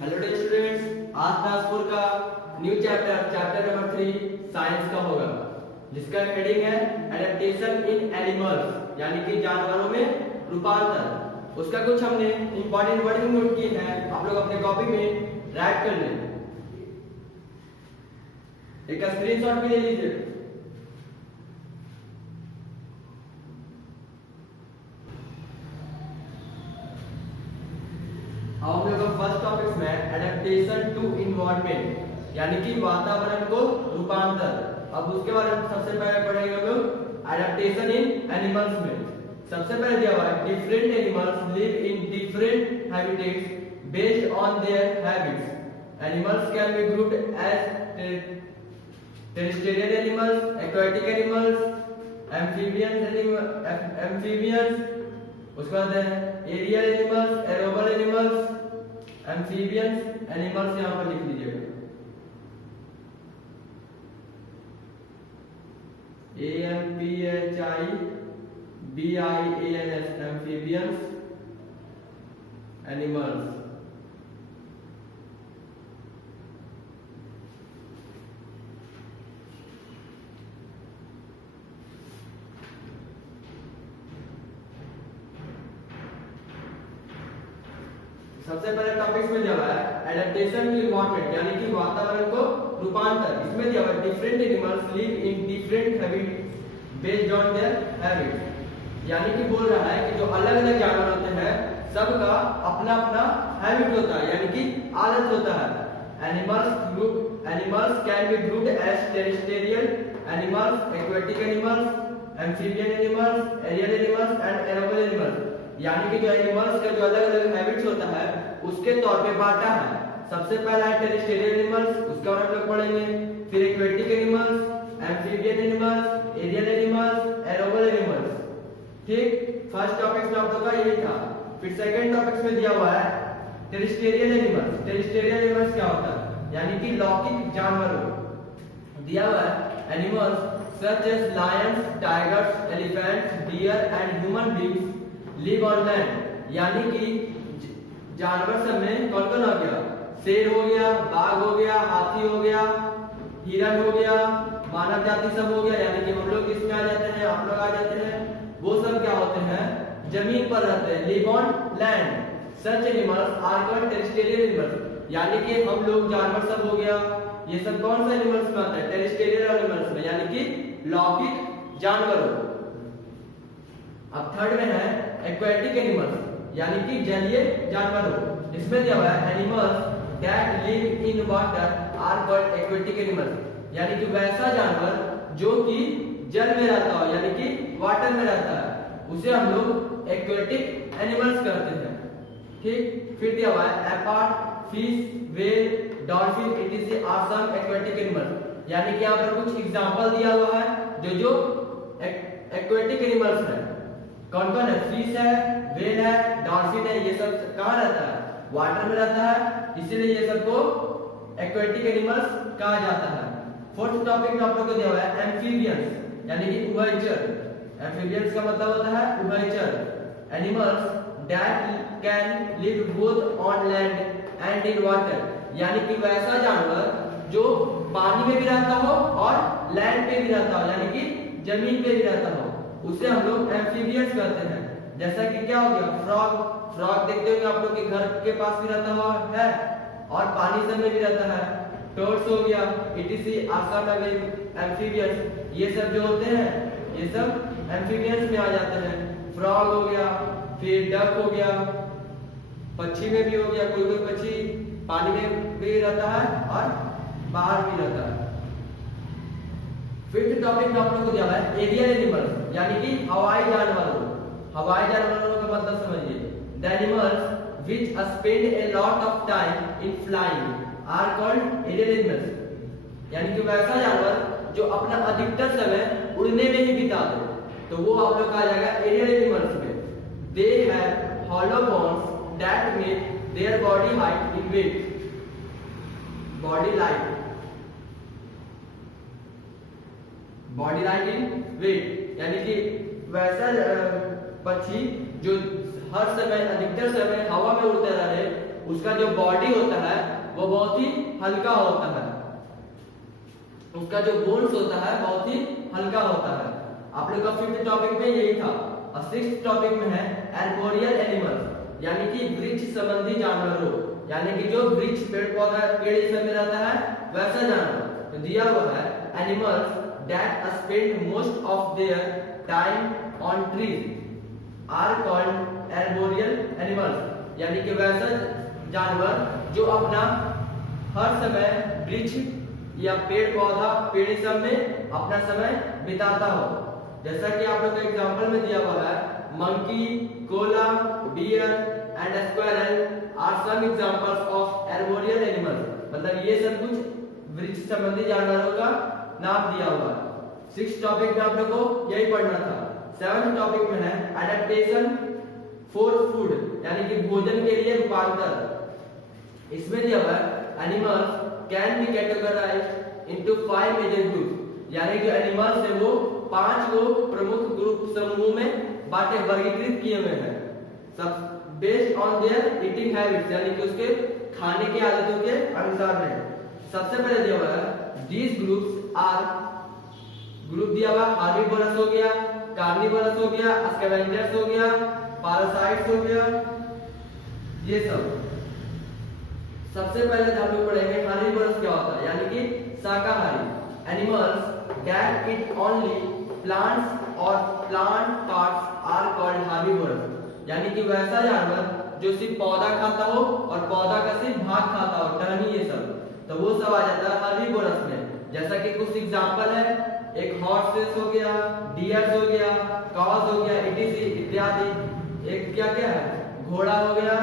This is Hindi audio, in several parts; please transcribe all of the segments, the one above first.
हेलो डियर स्टूडेंट्स, आज क्लास 4 का न्यू चैप्टर नंबर 3 साइंस का होगा, जिसका हेडिंग है एडेप्टेशन इन एनिमल्स, यानी कि जानवरों में रूपांतर। उसका कुछ हमने इंपॉर्टेंट वर्डिंग नोट की है, आप लोग अपने कॉपी में राइट कर लें। एक स्क्रीनशॉट भी ले लीजिए। अब हम लोग फर्स्ट टॉपिक में एडेप्टेशन टू इन्वायरमेंट, यानी कि वातावरण को रूपांतर। अब उसके बारे में सबसे पहले पढ़ेंगे हम लोग एडेप्टेशन इन एनिमल्स में। सबसे पहले दिया हुआ है different animals live in different habitats based on their habits. Animals can be grouped as terrestrial animals, aquatic animals, amphibians, उसके बाद aerial animals, arboreal animals, amphibians animals यहां पर लिख लीजिएगा। AMPHIBIANS amphibians animals. सबसे पहले टॉपिक्स में दिया हुआ है एडेप्टेशन टू एनवायरनमेंट, यानी कि वातावरण को रूपांतर। इसमें दिया हुआ है different animals live in different habits based on their habits, यानी कि बोल रहा है कि जो अलग अलग जानवर होते हैं सबका अपना अपना हैबिट होता है, यानी कि आदत होता है। Animals can be grouped as terrestrial animals, aquatic animals, amphibian animals, aerial animals and arboreal animals, यानी कि जो एनिमल्स का जो अलग अलग हैबिट्स होता है उसके तौर पे बांटा है। सबसे पहला है टेरेस्ट्रियल एनिमल्स, उसका हम लोग पढ़ेंगे। फिर aquatic animals, amphibian animals, aerial animals, arboreal animals. ठीक, फर्स्ट टॉपिक में आप लोग का यही था। फिर सेकंड टॉपिक में दिया हुआ है टेरेस्ट्रियल एनिमल्स। टेरेस्ट्रियल एनिमल्स क्या होता है, यानी कि लौकिक जानवर। दिया हुआ है animals such as lions, tigers, elephants, deer and human beings live on land, यानी कि जानवर सब में कौन कौन आ गया? शेर हो गया, बाघ हो गया, हाथी हो गया, हिरन हो गया, मानव जाति सब हो गया, यानी कि हम लोग इसमें आ जाते हैं, आप लोग आ जाते हैं। वो सब क्या होते हैं? जमीन पर रहते हैं, live on land. Such animals are called terrestrial animals, यानी कि हम लोग जानवर सब हो गया, ये सब कौन सा एनिमल्स में आता है? टेरेस्ट्रियल एनिमल्स में, यानी कि लौकिक जानवर। अब थर्ड में है एक्वाटिक एनिमल्स, यानी कि जलीय जानवर हो। इसमें दिया हुआ है animals that live in water are called aquatic animals, यानी कि वैसा जानवर जो कि जल में रहता हो, यानी कि वाटर में रहता है, उसे हम लोग एक्वाटिक एनिमल्स कहते हैं। ठीक, फिर दिया हुआ है apart fish, whale, dolphin it are some aquatic animals, यानी कि यहाँ पर कुछ एग्जांपल दिया हुआ है जो एक्वाटिक एनिमल्स है। कौन कौन है? फिश है, व्हेल है, डॉल्फिन है, ये सब कहाँ रहता है? वाटर में रहता है, इसीलिए ये सबको एक्वाटिक एनिमल्स कहा जाता है। फोर्थ टॉपिक में आप लोगों को दिया हुआ है एम्फीबियंस, यानी कि उभयचर। एम्फीबियंस का मतलब होता है उभयचर। Animals that can live both on land and in water, यानी कि वैसा जानवर जो पानी में भी रहता हो और लैंड पे भी रहता हो, यानी कि जमीन पे भी रहता हो, उसे हम लोग एम्फीबियंस कहते हैं। जैसा कि क्या हो गया? फ्रॉग देखते होंगे आप लोग के घर के पास भी रहता हुआ है और पानी सब में भी रहता है। टोड्स हो गया, इटीसी आसम एम्फीबियंस, ये सब जो होते हैं ये सब एम्फीबियंस में आ जाते हैं। फ्रॉग हो गया, फिर डक हो गया, पक्षी में भी हो गया, कोई कोई पक्षी पानी में भी रहता है और बाहर भी रहता है। फिफ्थ टॉपिक में आप लोगों को दिया है एरियल एनिमल्स, यानी कि हवाई जानवर। हवाई जानवरों का मतलब समझिए। The animals which spend a lot of time in flying are called aerial animals, यानी कि वैसा जानवर जो अपना अधिकतर समय उड़ने में ही बिता दे, तो वो आप लोग कहा जाएगा एरियल एनिमल्स में। They have hollow bones that make their body light in weight, body light in weight, यानी कि वैसा पक्षी जो हर समय अधिकतर समय हवा में उड़ते रहे, उसका जो बॉडी होता है वो बहुत ही हल्का होता है, उसका जो बोन्स होता है बहुत ही हल्का होता है। आप लोग का 5th टॉपिक में यही था। और 6th टॉपिक में है आर्बोरियल एनिमल्स, यानी कि वृक्ष संबंधी जानवरों, यानी कि जो वृक्ष पेड़ पौधा पेड़ सब में रहता है वैसा जानवर। तो दिया हुआ है animals that spend most of their time on trees are called arboreal animals, यानी कि वैसा जानवर जो अपना हर समय वृक्ष या पेड़ पौधा पेड़ सब में अपना समय बिताता हो। जैसा कि आप लोग को एग्जांपल में दिया हुआ है monkey, koala, deer and squirrel are some examples of arboreal animals, मतलब ये सब कुछ वृक्ष संबंधी जानवरों का नाम दिया हुआ है। 6th टॉपिक में आप लोग को यही पढ़ना था। 7th टॉपिक में है एडेप्टेशन फॉर फूड, यानी कि भोजन के लिए रूपांतर। इसमें दिया हुआ है animals can be categorised into 5 major groups, यानी जो एनिमल्स है वो 5 को प्रमुख ग्रुप समूहों में बांटे वर्गीकृत किए हुए हैं, सब based on there eating habits, यानी कि उसके खाने की आदतों के अनुसार है। सबसे पहले दिया हुआ है दीस ग्रुप्स आर, ग्रुप दिया हुआ हार्बीवोरस हो गया, कार्निवोरस हो गया, स्कैवेंजर्स हो गया, पैरासाइट्स हो गया, ये सब। सबसे पहले हम लोग पढ़ेंगे हार्बीवोरस क्या होता है, यानी कि शाकाहारी। Animals that eat only plants और plant parts are called herbivorous, यानी कि वैसा जानवर जो सिर्फ पौधा खाता हो और पौधा का सिर्फ भाग खाता हो, टहनी ये सब, तो वो सब आ जाता है हार्बीवोरस में। जैसा कि कुछ एग्जांपल है, एक हॉर्सेस हो गया, डियर्स हो गया, काउस हो गया, इटीसी इत्यादि। एक क्या क्या है, घोड़ा हो गया,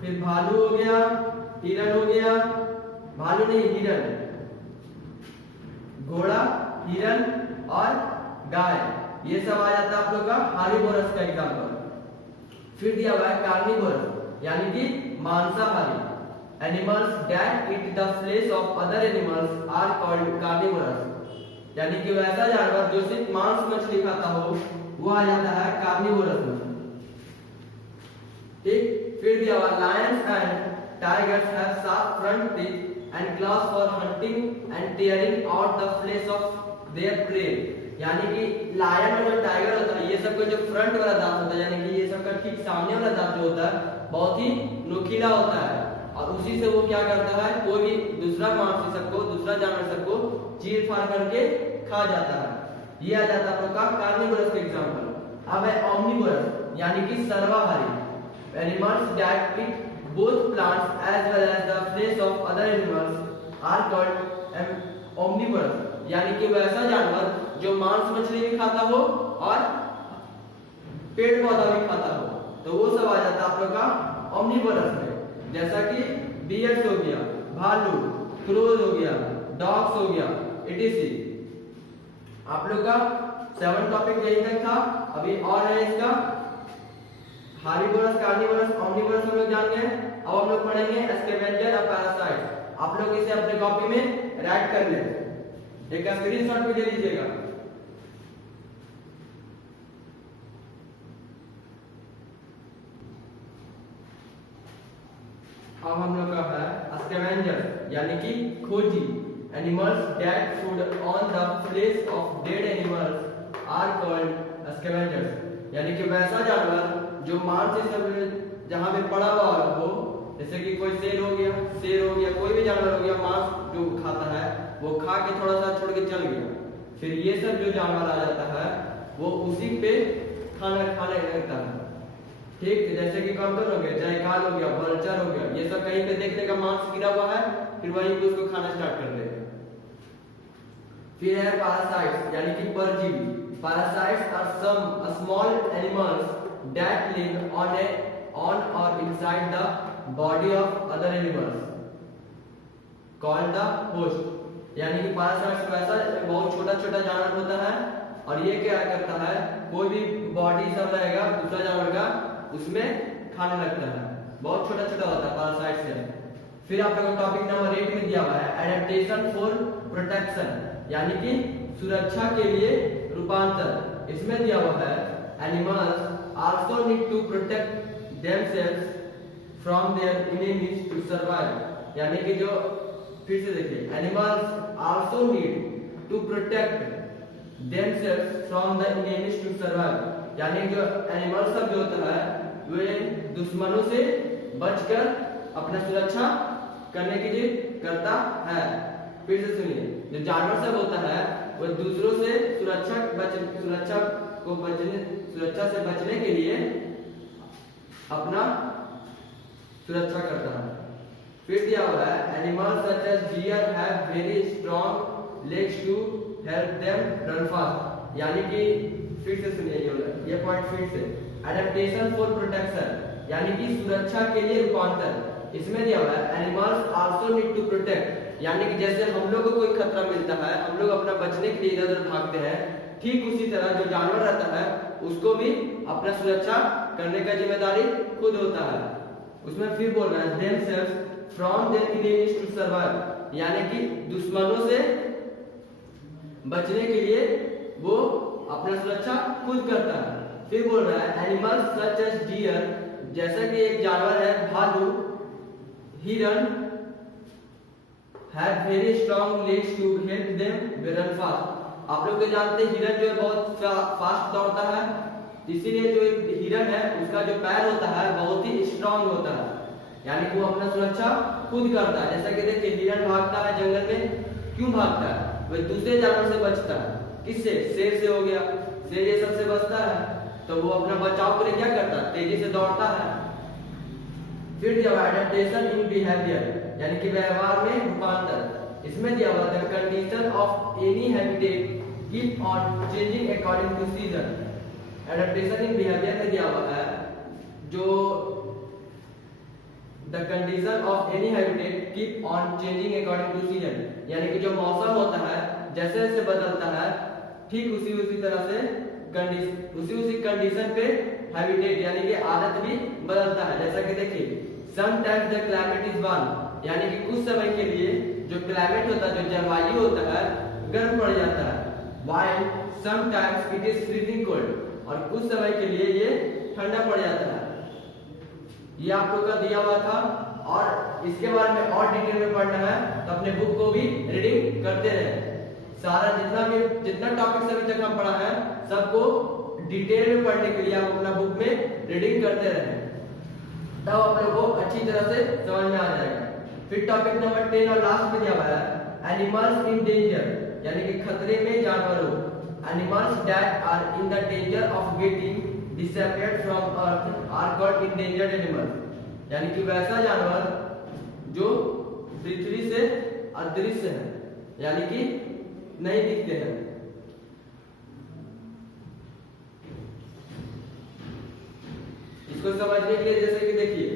फिर भालू हो गया, हिरन हो गया, भालू नहीं हिरन, घोड़ा, हिरन और गाय, ये सब आ जाता है आप लोग का हार्बीवोरस का एग्जांपल। फिर दिया हुआ है कार्निवोरस, यानी कि मांसाहारी। Animals that eat the flesh of other animals are called carnivorous, यानी कि वैसा जानवर जो सिर्फ मांस मछली खाता हो वो आ जाता है कार्निवोरस में। ठीक, फिर दिया हुआ lions and tigers have sharp front teeth and claws for hunting and tearing out the flesh of their prey, यानी कि लायन और जो टाइगर होता है ये सब का जो फ्रंट वाला दांत होता है, यानी कि ये सब का ठीक सामने वाला दांत जो होता है बहुत ही नुकीला होता है, और उसी से वो क्या करता है, कोई भी दूसरा मांस सबको, दूसरा जानवर सबको चीर फाड़ करके खा जाता है। ये आ जाता है आपका कार्निवोरस का एग्जांपल। अब है ओमनिवोरस, यानी कि सर्वाहारी। Animals that eat both plants as well as the flesh of other animals are called omnivorous, यानी कि वैसा जानवर जो मांस मछली भी खाता हो और पेड़ पौधा भी खाता हो, तो वो सब आ जाता है आप लोग का ओमनिवोरस में। जैसा कि बियर्स हो गया, भालू, क्रोज हो गया, डॉग्स हो गया, इटीसी। आप लोग का 7 टॉपिक यही तक था। अभी और है इसका हार्बीवोरस, कार्निवोरस, ओमनिवोरस हम लोग जान गए। अब हम लोग पढ़ेंगे स्कैवेंजर और पैरासाइट। आप लोग इसे अपने कॉपी में राइट कर लें, एक स्क्रीनशॉट भी ले लीजिएगा। अब हम लोग का है स्कैवेंजर, यानी कि खोजी। Animals that feed on the flesh of dead animals are called scavengers, यानी कि वैसा जानवर जो मांस से सब जहां पे पड़ा हुआ हो, जैसे कि कोई शेर हो गया, कोई भी जानवर हो गया, मांस जो खाता है वो खा के थोड़ा सा छोड़ के चल गया, फिर ये सब जो जानवर आ जाता है वो उसी पे खाना खाने लगता है। ठीक, जैसे कि कौन हो गया, जायकाल हो गया, वल्चर हो गया, ये सब कहीं पे देखने का मांस गिरा हुआ है, फिर वहीं पे उसको खाना स्टार्ट कर देगा। फिर है पैरासाइट्स, यानी कि परजीवी। Parasites are some small animals that live on or inside the body of other animals called the host, यानी कि पैरासाइट्स वैसा बहुत छोटा छोटा जानवर होता है और ये क्या करता है, कोई भी बॉडी सब रहेगा दूसरा जानवर का उसमें खाने लगता है, बहुत छोटा छोटा होता है पैरासाइट्स से। फिर आप लोगों को टॉपिक नंबर 8 में दिया हुआ है एडेप्टेशन फॉर प्रोटेक्शन, यानी कि सुरक्षा के लिए रूपांतर। इसमें दिया हुआ है animals also need to protect themselves from their enemies to survive, यानी कि जो फिर से देखिए, animals also need to protect themselves from the enemies to survive, यानी जो एनिमल सब जो होता है वे दुश्मनों से बचकर अपना सुरक्षा करने के लिए करता है। फिर से सुनिए, जो जानवर सब होता है वो दूसरों से सुरक्षा से बचने के लिए अपना सुरक्षा करता है। फिर दिया हुआ है, animals such as deer have very strong legs to help them run fast, यानी कि फिर से सुनिए ये पॉइंट फिर से, एडेप्टेशन फॉर प्रोटेक्शन, यानी कि सुरक्षा के लिए रूपांतर। इसमें दिया हुआ है, animals also need to protect, यानी कि जैसे हम लोग को कोई खतरा मिलता है, हम लोग अपना बचने के लिए इधर उधर भागते हैं, ठीक उसी तरह जो जानवर रहता है उसको भी अपना सुरक्षा करने का जिम्मेदारी खुद होता है। उसमें फिर बोल रहा है, themselves from their enemies to survive, यानी कि दुश्मनों से बचने के लिए वो अपना सुरक्षा खुद करता है। फिर बोल रहा है, एनिमल्स सच एज डियर, जैसा कि एक जानवर है भालू, हिरन, have very strong legs to help them run fast. आप लोग तो जानते हैं हिरन जो है बहुत फास्ट दौड़ता है, इसीलिए जो हिरन है उसका जो पैर होता है बहुत ही स्ट्रॉन्ग होता है, यानी कि वो अपना सुरक्षा खुद करता है। जैसा कि देखिए, हिरन भागता है जंगल में, क्यों भागता है? वह दूसरे जानवर से बचता है। किससे? शेर से हो गया, शेर ये सबसे बचता है, तो वो अपना बचाव के लिए क्या करता है? तेजी से दौड़ता है। फिर दिया हुआ एडेप्टेशन इन बिहेवियर, यानी कि व्यवहार में रूपांतर। इसमें दिया हुआ the condition of any habitat keep on changing according to season. Adaptation in behaviour में दिया हुआ है, जो the condition of any habitat keep on changing according to season, यानी कि जो मौसम होता है जैसे जैसे बदलता है, ठीक उसी तरह से उसी कंडीशन पे हैबिटेट यानी कि आदत भी बदलता है। जैसा कि देखिए, sometimes the climate is warm, यानी कि कुछ समय के लिए जो क्लाइमेट होता है, जो जलवायु होता है, गर्म पड़ जाता है। While sometimes it is freezing cold, और कुछ समय के लिए ये ठंडा पड़ जाता है। ये आप लोग का दिया हुआ था, और इसके बारे में और डिटेल में पढ़ना है तो अपने बुक को भी रीडिंग करते रहे। सारा जितना टॉपिक अभी तक हम पढ़ा है सबको डिटेल में पढ़ने के लिए आप अपना बुक में रीडिंग करते रहे, तब आप लोग को अच्छी तरह से समझ में आ जाएगा। फिर टॉपिक नंबर 10 और लास्ट में दिया हुआ है, एनिमल्स इन डेंजर, यानी कि खतरे में जानवरों। Animals that are in the danger of getting disappeared from earth are called endangered animals, यानी कि वैसा जानवर जो पृथ्वी से अदृश्य है, यानी कि नहीं दिखते हैं। इसको समझने के लिए जैसे कि देखिए,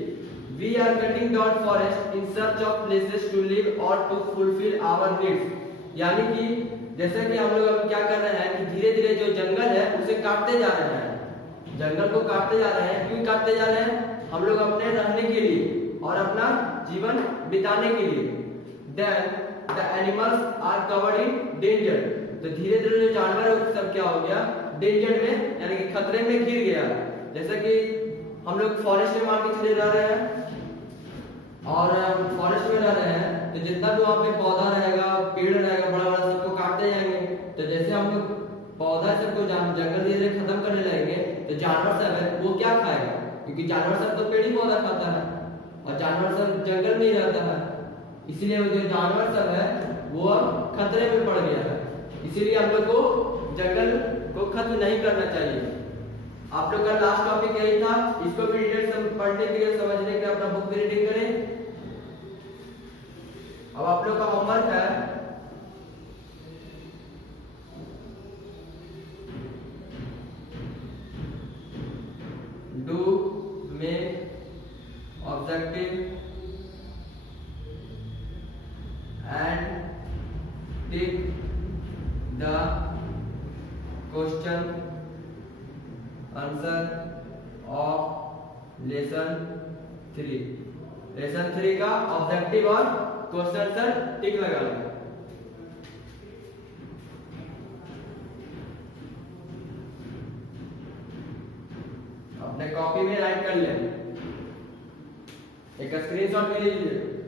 we are cutting down forest in search of places to live और टू फुलफिल आवर नीड्स, यानी कि जैसे कि हम लोग अब क्या कर रहे हैं कि धीरे धीरे जो जंगल है उसे काटते जा रहे हैं, जंगल को काटते जा रहे हैं। क्यों काटते जा रहे हैं? हम लोग अपने रहने के लिए और अपना जीवन बिताने के लिए। Then the animals are covered in danger, तो धीरे धीरे जो जानवर है सब क्या हो गया? डेंजर में, यानी कि खतरे में घिर गया। जैसे कि हम लोग फॉरेस्ट में मान के चले जा रहे हैं, और फॉरेस्ट में रह रहे हैं तो जितना भी वहाँ पे पौधा रहेगा, पेड़ रहेगा, बड़ा बड़ा, सबको काटते जाएंगे। तो जैसे हम लोग पौधा सबको जंगल धीरे धीरे खत्म करने लगेंगे, तो जानवर सब है वो क्या खाएगा? क्योंकि जानवर सब तो पेड़ ही पौधा खाता है, और जानवर सब जंगल में ही रहता है, इसीलिए वो जो जानवर सब है वो अब खतरे में पड़ गया है। इसीलिए हम लोग को जंगल को खत्म नहीं करना चाहिए। आप लोग का लास्ट टॉपिक यही था, इसको भी डिटेल से पढ़ने के लिए, समझने के लिए अपना बुक भी रीडिंग करें। अब आप लोग का होमवर्क है, do make objective and tick the question answer of lesson 3। Lesson 3 का ऑब्जेक्टिव और क्वेश्चन आंसर टिक लगा लो। अपने कॉपी में राइट कर ले। एक स्क्रीनशॉट ले लीजिए।